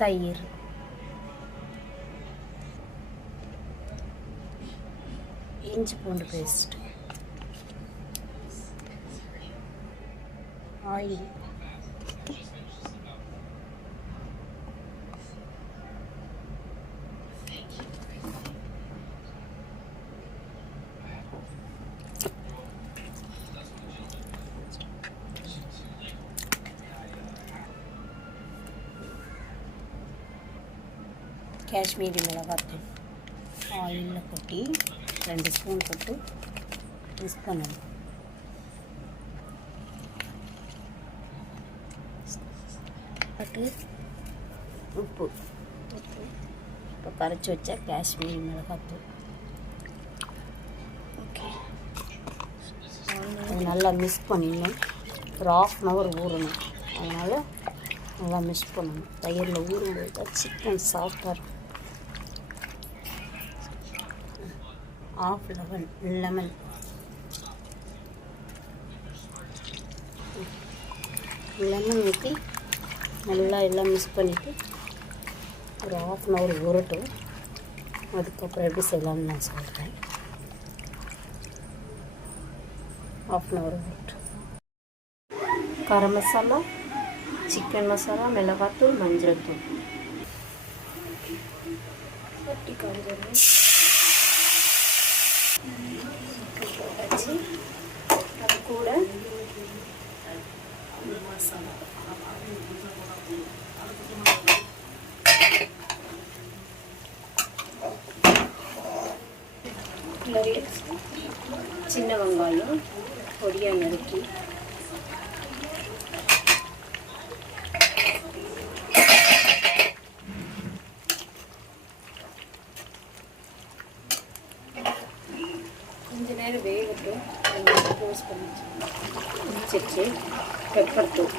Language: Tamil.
தயிர், இஞ்சி பூண்டு பேஸ்ட், ஆயில், காஷ்மீரி மிளகாத்தூள் ஆயிலில் கொட்டி 2 ஸ்பூன் போட்டு மிக்ஸ் பண்ணணும். போட்டு உப்பு இப்போ கரைச்சி வச்ச காஷ்மீரி மிளகாத்தூள் ஓகே நல்லா மிக்ஸ் பண்ணிடணும். ஒரு 1/2 hour ஊறணும். அதனால் நல்லா மிக்ஸ் பண்ணணும். தயிரில் ஊறும்போது தான் சிக்கன் சாஃப்டாக இருக்கும். 1/2 லெமன் ஊற்றி நல்லா எல்லாம் மிக்ஸ் பண்ணிவிட்டு ஒரு 1/2 hour ஊறட்டும். அதுக்கப்புறம் எப்படி செய்யலாம்னு நான் சொல்கிறேன். 1/2 hour ஊறட்டும். கரம் மசாலா, சிக்கன் மசாலா, மிளகாத்தூள், மஞ்சள் தூள் வச்சு அது கூட மசாலா சின்ன வெங்காயம் பொடியாக நறுக்கி கொஞ்ச நேரம் வேகட்டும். க்ளோஸ் பண்ணி வச்சுட்டு பெப்பர் தூள்